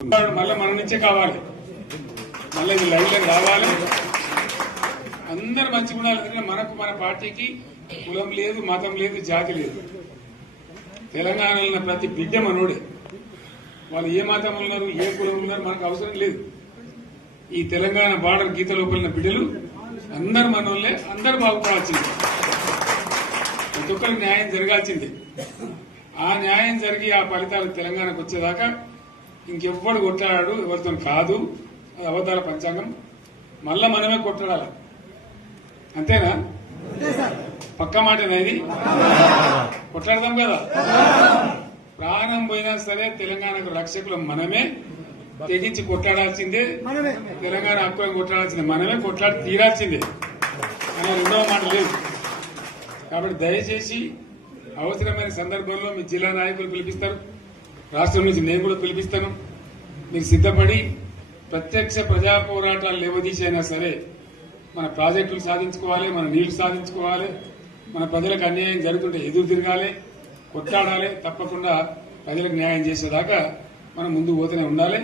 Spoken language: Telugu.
మళ్ళీ మన నుంచే కావాలి, మళ్ళీ ఇది లైన్లో రావాలి. అందరు మంచిగా ఉండాలి. మనకు మన పార్టీకి కులం లేదు, మతం లేదు, జాతి లేదు. తెలంగాణలో ఉన్న ప్రతి బిడ్డ మనోడే. వాళ్ళు ఏ మతం ఉన్నారు, ఏ కులం ఉన్నారు మనకు అవసరం లేదు. ఈ తెలంగాణ బార్డర్ గీత లోపలిన బిడ్డలు అందరు మనోళ్ళే, అందరు బాగుపడాల్సిందే. ప్రతి ఒక్కరికి న్యాయం జరగాల్సిందే. ఆ న్యాయం జరిగి ఆ ఫలితాలు తెలంగాణకు వచ్చేదాకా ఇంకెవ్వడు కొట్లాడాడు, ఎవరితో కాదు. అది అబద్ధాల పంచాంగం. మళ్ళా మనమే కొట్లాడాలి. అంతేనా? పక్క మాట అనేది కొట్లాడదాం కదా. ప్రాణం పోయినా సరే తెలంగాణకు రక్షకులు మనమే. తెగించి కొట్లాడాల్సిందే. తెలంగాణ హక్కులను కొట్లాడాల్సిందే. మనమే కొట్లాడి తీరాల్సిందే అనే రెండవ మాట లేదు. కాబట్టి దయచేసి అవసరమైన సందర్భంలో మీ జిల్లా నాయకులు పిలిపిస్తారు, రాష్ట్రం నుంచి నేను కూడా పిలిపిస్తాను. మీకు సిద్ధపడి ప్రత్యక్ష ప్రజా పోరాటాలు లేవదీసైనా సరే మన ప్రాజెక్టులు సాధించుకోవాలి, మన నీళ్లు సాధించుకోవాలి, మన ప్రజలకు అన్యాయం జరుగుతుంటే ఎదురు తిరగాలి, కొట్లాడాలి. తప్పకుండా ప్రజలకు న్యాయం చేసేదాకా మనం ముందు పోతూనే ఉండాలి.